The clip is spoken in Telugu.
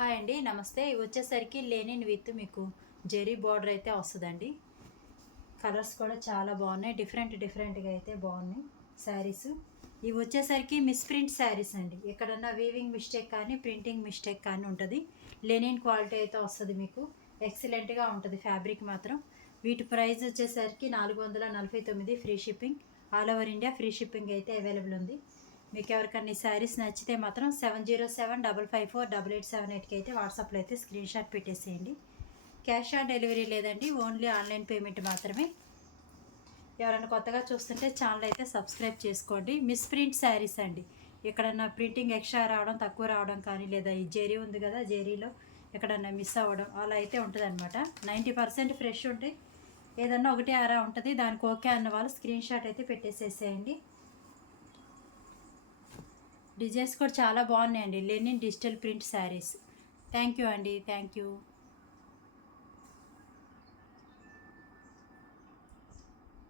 హాయ్ అండి, నమస్తే. ఇవి వచ్చేసరికి లెనిన్ విత్ మీకు జెరీ బార్డర్ అయితే వస్తుందండి. కలర్స్ కూడా చాలా బాగున్నాయి, డిఫరెంట్గా అయితే బాగున్నాయి శారీస్. ఇవి వచ్చేసరికి మిస్ప్రింట్ శారీస్ అండి. ఎక్కడన్నా వీవింగ్ మిస్టేక్ కానీ ప్రింటింగ్ మిస్టేక్ కానీ ఉంటుంది. లెనిన్ క్వాలిటీ అయితే వస్తుంది, మీకు ఎక్సలెంట్గా ఉంటుంది ఫ్యాబ్రిక్ మాత్రం. వీటి ప్రైస్ వచ్చేసరికి 449, free shipping. All over India free shipping అయితే అవైలబుల్ ఉంది. మీకు ఎవరికన్నా ఈ శారీస్ నచ్చితే మాత్రం 7075548878కి అయితే వాట్సాప్లో అయితే స్క్రీన్ షాట్ పెట్టేసేయండి. క్యాష్ ఆన్ డెలివరీ లేదండి, ఓన్లీ ఆన్లైన్ పేమెంట్ మాత్రమే. ఎవరైనా కొత్తగా చూస్తుంటే ఛానల్ అయితే సబ్స్క్రైబ్ చేసుకోండి. మిస్ ప్రింట్ శారీస్ అండి. ఎక్కడన్నా ప్రింటింగ్ ఎక్స్ట్రా రావడం, తక్కువ రావడం కానీ, లేదా ఈ జెరీ ఉంది కదా, జెరీలో ఎక్కడన్నా మిస్ అవ్వడం అలా అయితే ఉంటుంది అనమాట. 90% ఫ్రెష్ ఉంటాయి. ఏదన్నా ఒకటి అరా ఉంటుంది. దానికి ఓకే అన్న వాళ్ళు స్క్రీన్ షాట్ అయితే పెట్టేసేసేయండి. డిజైన్స్ కూడా చాలా బాగున్నాయండి. Lenin digital print saris. Thank you అండి, థ్యాంక్ యూ.